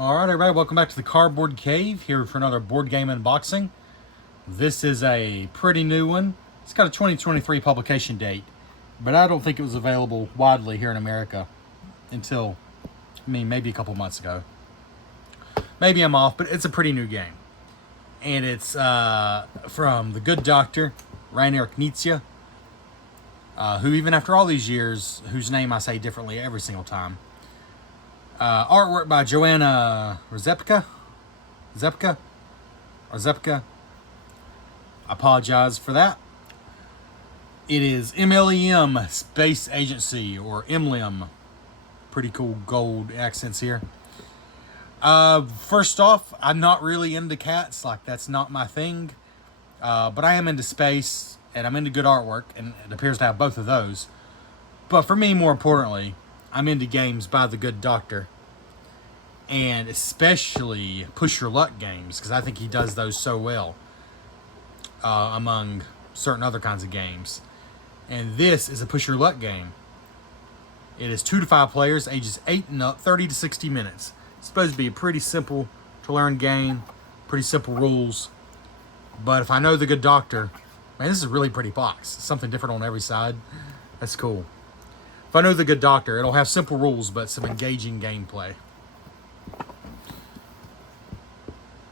Alright everybody, welcome back to the Cardboard Cave, here for another board game unboxing. This is a pretty new one. It's got a 2023 publication date, but I don't think it was available widely here in America until, maybe a couple months ago. Maybe I'm off, but it's a pretty new game. And it's from the good doctor, Knizia, who even after all these years, whose name I say differently every single time. Artwork by Joanna Zepka. I apologize for that. It is MLEM Space Agency, or MLEM. Pretty cool gold accents here. First off, I'm not really into cats. Like, that's not my thing. But I am into space, and I'm into good artwork, and it appears to have both of those. But for me, more importantly, I'm into games by the good doctor, and especially push your luck games, because I think he does those so well among certain other kinds of games. And this is a push your luck game. It is 2 to 5 players, ages 8 and up, 30 to 60 minutes. It's supposed to be a pretty simple to learn game, pretty simple rules. But if I know the good doctor, man, this is a really pretty box. Something different on every side. That's cool. If I know the good doctor, it'll have simple rules, but some engaging gameplay.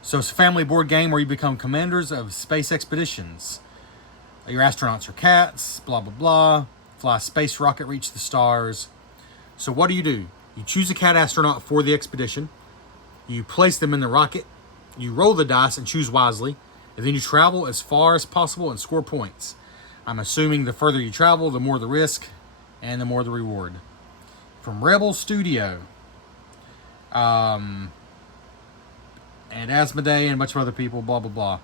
So it's a family board game where you become commanders of space expeditions. Your astronauts are cats, blah, blah, blah. Fly a space rocket, reach the stars. So what do? You choose a cat astronaut for the expedition. You place them in the rocket. You roll the dice and choose wisely. And then you travel as far as possible and score points. I'm assuming the further you travel, the more the risk and the more the reward. From Rebel Studio. And Asmodee and a bunch of other people, blah, blah, blah.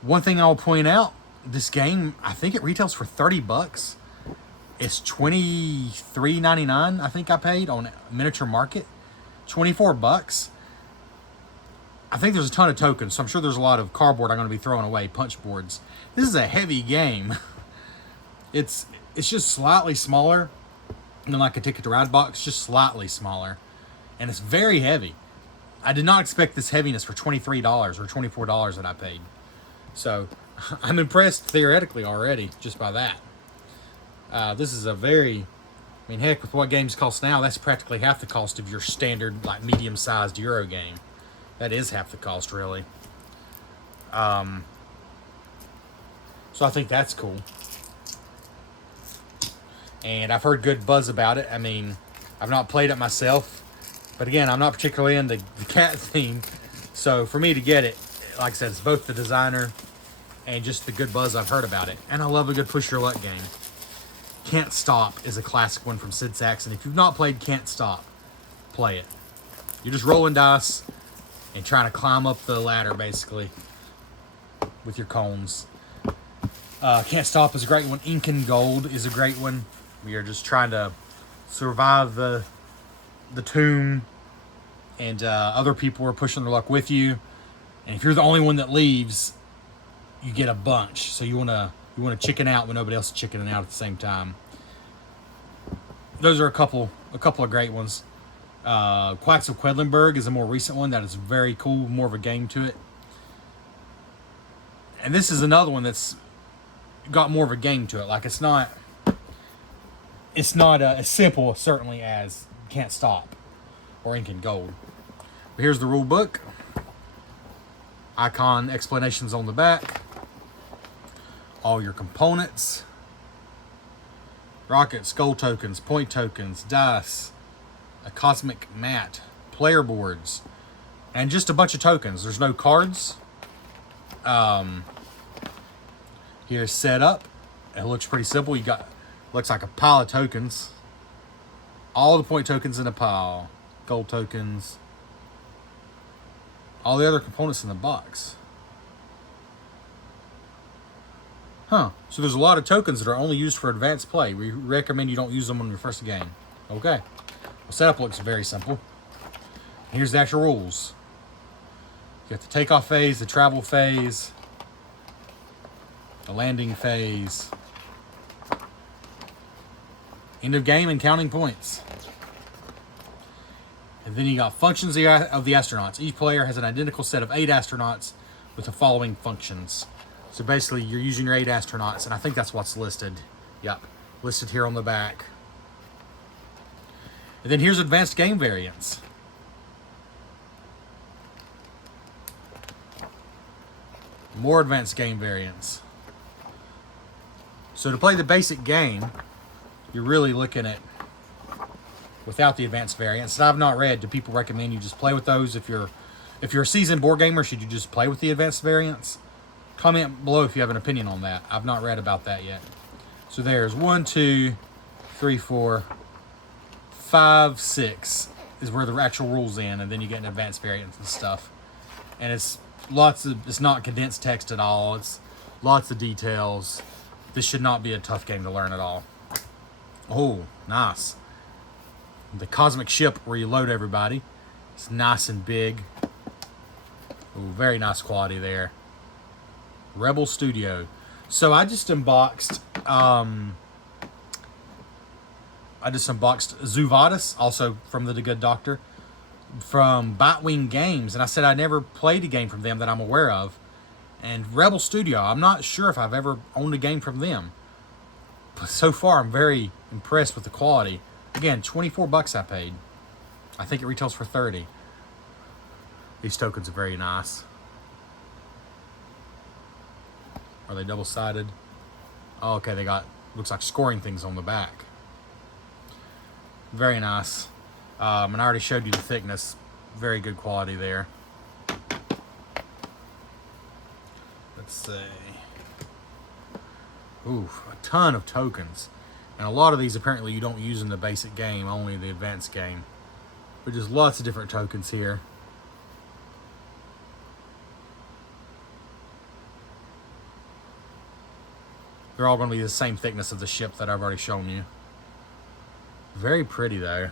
One thing I'll point out, this game, I think it retails for $30. It's $23.99, I think I paid on Miniature Market. $24. I think there's a ton of tokens, so I'm sure there's a lot of cardboard I'm going to be throwing away, punch boards. This is a heavy game. It's just slightly smaller than like a Ticket to Ride box, just slightly smaller. And it's very heavy. I did not expect this heaviness for $23 or $24 that I paid. So I'm impressed theoretically already just by that. This is a very, heck, with what games cost now, that's practically half the cost of your standard, like, medium-sized Euro game. That is half the cost, really. So I think that's cool. And I've heard good buzz about it. I've not played it myself. But again, I'm not particularly into the cat theme. So for me to get it, like I said, it's both the designer and just the good buzz I've heard about it. And I love a good push your luck game. Can't Stop is a classic one from Sid Saxon. If you've not played Can't Stop, play it. You're just rolling dice and trying to climb up the ladder, basically, with your cones. Can't Stop is a great one. Ink and Gold is a great one. We are just trying to survive the tomb, and other people are pushing their luck with you. And if you're the only one that leaves, you get a bunch. So you wanna chicken out when nobody else is chickening out at the same time. Those are a couple of great ones. Quacks of Quedlinburg is a more recent one that is very cool, more of a game to it. And this is another one that's got more of a game to it. Like, it's not as simple, certainly, as Can't Stop or Ink and Gold. But here's the rule book. Icon explanations on the back. All your components. Rockets, gold tokens, point tokens, dice, a cosmic mat, player boards, and just a bunch of tokens. There's no cards. Here's setup. It looks pretty simple. Looks like a pile of tokens. All the point tokens in a pile. Gold tokens. All the other components in the box. Huh. So there's a lot of tokens that are only used for advanced play. We recommend you don't use them on your first game. Okay. Well, setup looks very simple. Here's the actual rules. You got the takeoff phase, the travel phase, the landing phase, end of game and counting points. And then you got functions of the astronauts. Each player has an identical set of 8 astronauts with the following functions. So basically, you're using your 8 astronauts, and I think that's what's listed. Yep, listed here on the back. And then here's advanced game variants. More advanced game variants. So to play the basic game, you're really looking at without the advanced variants. And I've not read, do people recommend you just play with those? If you're a seasoned board gamer, should you just play with the advanced variants? Comment below if you have an opinion on that. I've not read about that yet. So there's 1, 2, 3, 4, 5, 6 is where the actual rules end, and then you get an advanced variants and stuff. And it's not condensed text at all. It's lots of details. This should not be a tough game to learn at all. Oh, nice. The cosmic ship where you load everybody. It's nice and big. Ooh, very nice quality there. Rebel Studio. So I just unboxed Zuvadis, also from the Good Doctor, from Bitewing Games, and I said I never played a game from them that I'm aware of. And Rebel Studio, I'm not sure if I've ever owned a game from them, but so far I'm very impressed with the quality. Again, 24 bucks I paid. I think it retails for 30. These tokens are very nice. Are they double-sided? Oh, okay, they got, looks like scoring things on the back. Very nice. And I already showed you the thickness. Very good quality there. Let's see. Ooh, a ton of tokens. And a lot of these apparently you don't use in the basic game, only the advanced game. But just lots of different tokens here. They're all going to be the same thickness of the ship that I've already shown you. Very pretty though.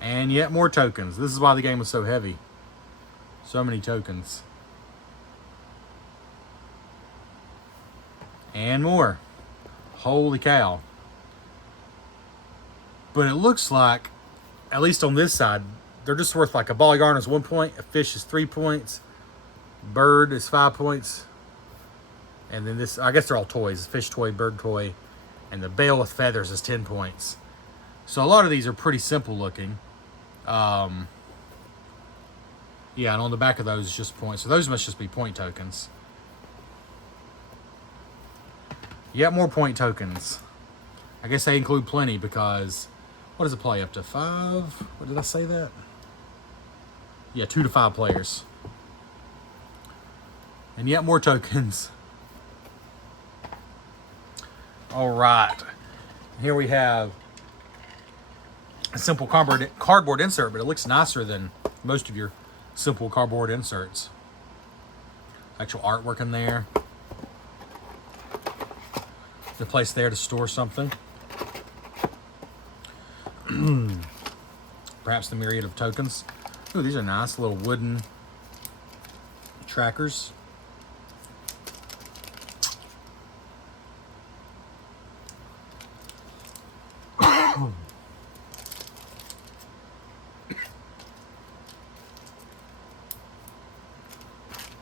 And yet more tokens. This is why the game was so heavy. So many tokens. And more. Holy cow. But it looks like, at least on this side, they're just worth like a ball of yarn is 1 point, a fish is 3 points, bird is 5 points, and then this, I guess they're all toys, fish toy, bird toy, and the bale with feathers is 10 points. So a lot of these are pretty simple looking. Yeah, and on the back of those is just points. So those must just be point tokens. Yet more point tokens. I guess they include plenty because, what does it play up to? 5? What did I say that? Yeah, 2 to 5 players. And yet more tokens. All right. Here we have a simple cardboard insert, but it looks nicer than most of your simple cardboard inserts. Actual artwork in there. The place there to store something. Perhaps the myriad of tokens. Ooh, these are nice little wooden trackers.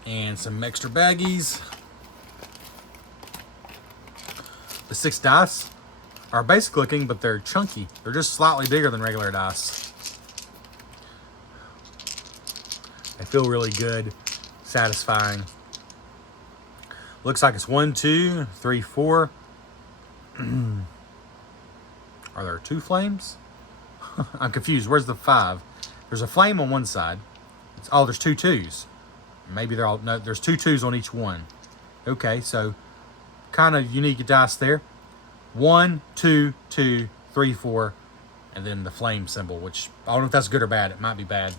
And some extra baggies. The 6 dice are basic looking, but they're chunky. They're just slightly bigger than regular dice. They feel really good, satisfying. Looks like it's 1, 2, 3, 4. Are there 2 flames? I'm confused. Where's the 5? There's a flame on one side. Oh, there's 2 2s. Maybe they're all, no, there's 2 2s on each one. Okay, so kind of unique dice there. 1, 2, 2, 3, 4, and then the flame symbol, which I don't know if that's good or bad. It might be bad.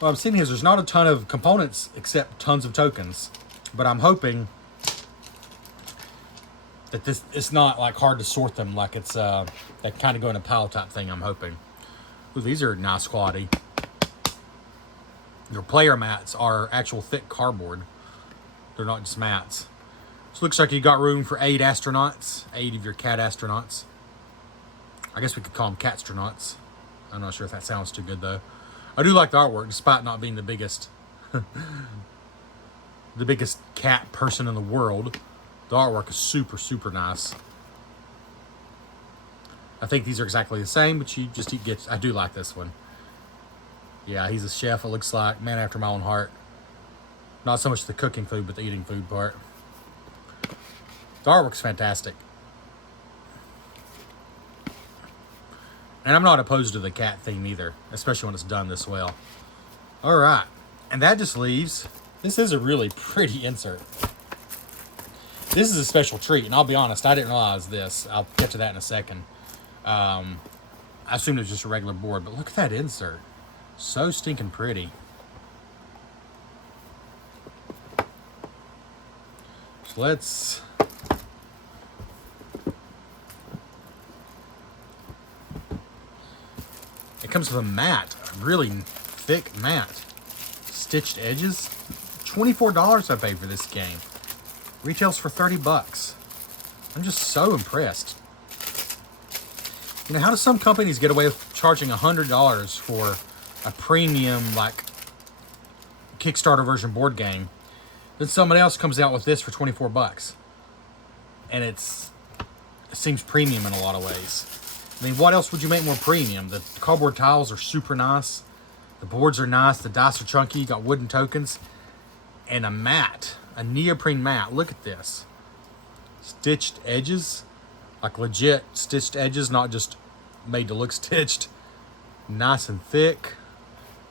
What I'm seeing here is there's not a ton of components except tons of tokens, but I'm hoping that this, it's not like hard to sort them, like it's that kind of go in a pile type thing. I'm hoping. Ooh, these are nice quality. Your player mats are actual thick cardboard. They're not just mats. So it looks like you got room for 8 astronauts, 8 of your cat astronauts. I guess we could call them catstronauts. I'm not sure if that sounds too good though. I do like the artwork, despite not being the biggest, the biggest cat person in the world. The artwork is super, super nice. I think these are exactly the same, but you just get. I do like this one. Yeah, he's a chef. It looks like, man after my own heart. Not so much the cooking food, but the eating food part. The artwork's fantastic. And I'm not opposed to the cat theme either, especially when it's done this well. All right, and that just leaves, this is a really pretty insert. This is a special treat, and I'll be honest, I didn't realize this. I'll get to that in a second. I assumed it was just a regular board, but look at that insert. So stinking pretty. So let's... It comes with a mat, a really thick mat. Stitched edges. $24 I paid for this game. Retails for 30 bucks. I'm just so impressed. You know, how do some companies get away with charging $100 for a premium, like, Kickstarter version board game? Then somebody else comes out with this for 24 bucks. And it seems premium in a lot of ways. I mean, what else would you make more premium? The cardboard tiles are super nice. The boards are nice. The dice are chunky. You got wooden tokens. And a mat. A neoprene mat. Look at this. Stitched edges. Like legit stitched edges, not just made to look stitched. Nice and thick.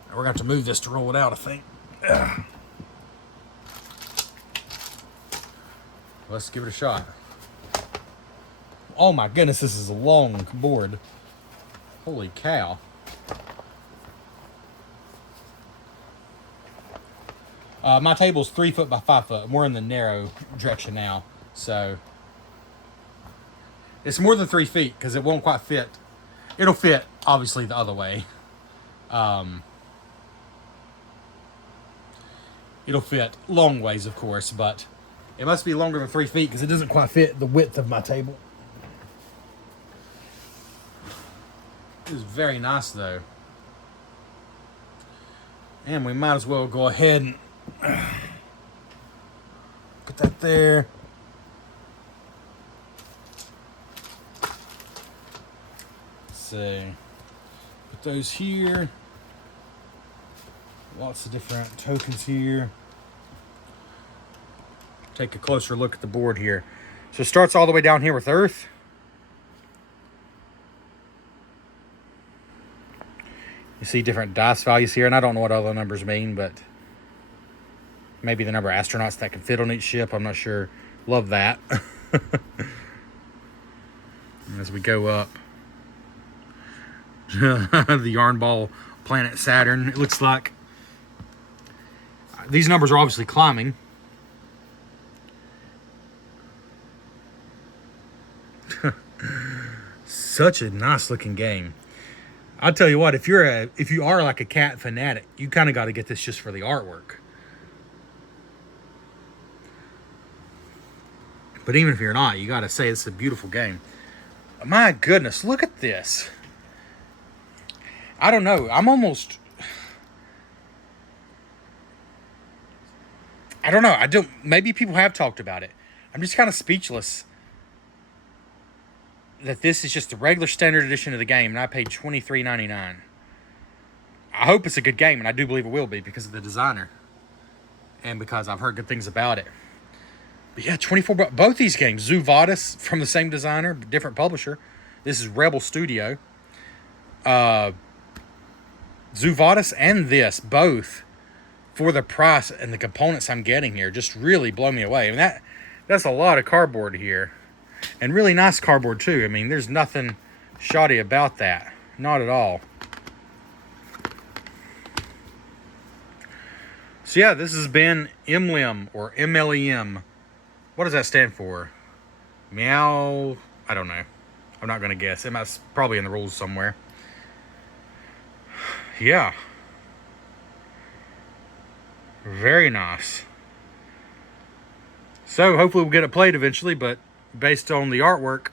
We're going to have to move this to roll it out, I think. Ugh. Let's give it a shot. Oh my goodness, this is a long board. Holy cow. My table's 3 foot by 5 foot. We're in the narrow direction now. So it's more than 3 feet because it won't quite fit. It'll fit, obviously, the other way. It'll fit long ways, of course, but it must be longer than 3 feet because it doesn't quite fit the width of my table. This is very nice, though. And we might as well go ahead and put that there. Let's see. Put those here. Lots of different tokens here. Take a closer look at the board here. So it starts all the way down here with Earth. You see different dice values here, and I don't know what all the numbers mean, but maybe the number of astronauts that can fit on each ship. I'm not sure. Love that. As we go up, the yarn ball planet Saturn, it looks like. These numbers are obviously climbing. Such a nice looking game. I'll tell you what, if you are like a cat fanatic, you kind of got to get this just for the artwork. But even if you're not, you got to say it's a beautiful game. My goodness, look at this. I don't know. I don't know. Maybe people have talked about it. I'm just kind of speechless that this is just the regular standard edition of the game, and I paid $23.99. I hope it's a good game, and I do believe it will be because of the designer and because I've heard good things about it. But yeah, 24 bucks. Both these games, Zoo Vadis from the same designer, different publisher. This is Rebel Studio. Zoo Vadis and this, both for the price and the components I'm getting here, just really blow me away. I mean, that's a lot of cardboard here. And really nice cardboard, too. I mean, there's nothing shoddy about that. Not at all. So, yeah, this has been MLEM, or MLEM. What does that stand for? Meow? I don't know. I'm not going to guess. It must probably in the rules somewhere. Yeah. Very nice. So hopefully we'll get it played eventually, but based on the artwork,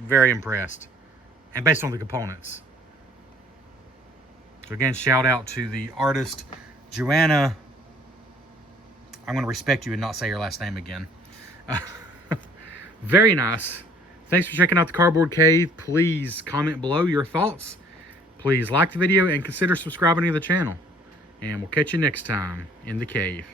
very impressed. And based on the components. So again, shout out to the artist, Joanna. I'm going to respect you and not say your last name again. Very nice. Thanks for checking out the Cardboard Cave. Please comment below your thoughts. Please like the video and consider subscribing to the channel. And we'll catch you next time in the cave.